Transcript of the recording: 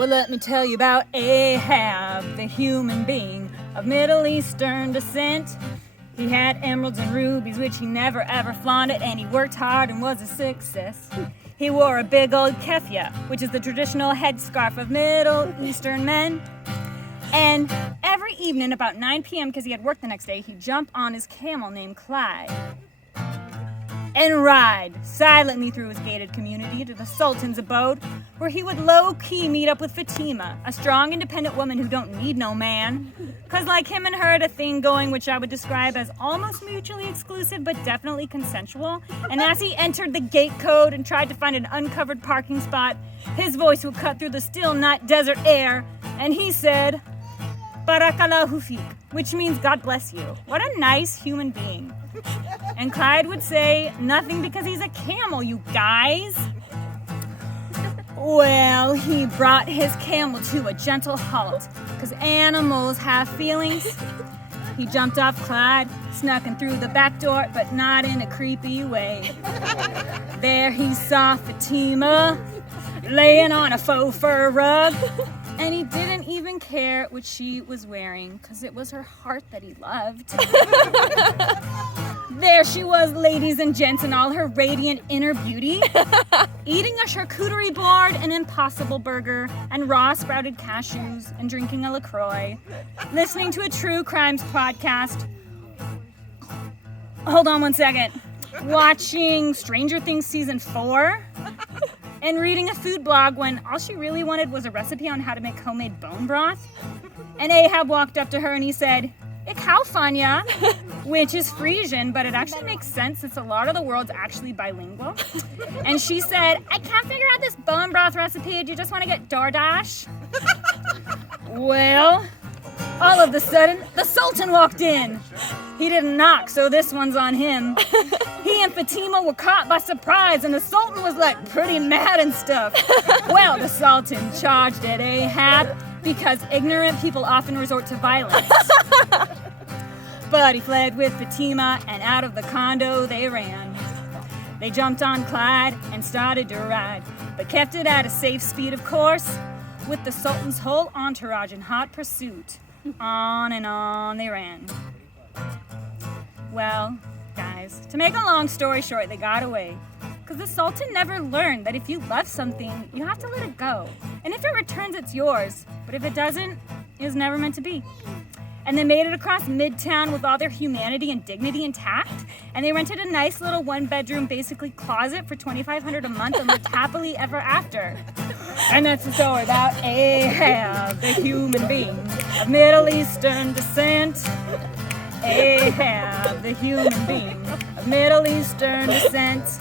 Well, let me tell you about Ahab, the human being of Middle Eastern descent. He had emeralds and rubies, which he never ever flaunted, and he worked hard and was a success. He wore a big old keffiyeh, which is the traditional headscarf of Middle Eastern men. And every evening about 9 p.m., because he had work the next day, he'd jump on his camel named Clyde and ride silently through his gated community to the Sultan's abode, where he would low-key meet up with Fatima, a strong, independent woman who don't need no man. Because like him and her had a thing going which I would describe as almost mutually exclusive, but definitely consensual. And as he entered the gate code and tried to find an uncovered parking spot, his voice would cut through the still night desert air, and he said, Barakallahu feek, which means God bless you. What a nice human being. And Clyde would say, nothing because he's a camel, you guys. Well, he brought his camel to a gentle halt, because animals have feelings. He jumped off Clyde, snuck in through the back door, but not in a creepy way. There he saw Fatima, laying on a faux fur rug, and he didn't even care what she was wearing, because it was her heart that he loved. There she was, ladies and gents, in all her radiant inner beauty, eating a charcuterie board, an Impossible burger, and raw sprouted cashews, and drinking a LaCroix, listening to a true crimes podcast. Hold on one second. Watching Stranger Things Season 4, and reading a food blog when all she really wanted was a recipe on how to make homemade bone broth. And Ahab walked up to her and he said, Ik hou van ya, which is Frisian, but it actually makes sense since a lot of the world's actually bilingual. And she said, I can't figure out this bone broth recipe. Do you just want to get DoorDash? Well, all of a sudden, the Sultan walked in. He didn't knock, so this one's on him. He and Fatima were caught by surprise, and the Sultan was like pretty mad and stuff. Well, the Sultan charged at Ahab because ignorant people often resort to violence. But he fled with Fatima, and out of the condo they ran. They jumped on Clyde and started to ride, but kept it at a safe speed, of course, with the Sultan's whole entourage in hot pursuit. On and on they ran. Well, guys, to make a long story short, they got away. Because the Sultan never learned that if you love something, you have to let it go. And if it returns, it's yours. But if it doesn't, it was never meant to be. And they made it across Midtown with all their humanity and dignity intact. And they rented a nice little one-bedroom, basically closet for $2,500 a month and lived happily ever after. And that's the story about Ahab, the human being of Middle Eastern descent. Ahab, the human being of Middle Eastern descent.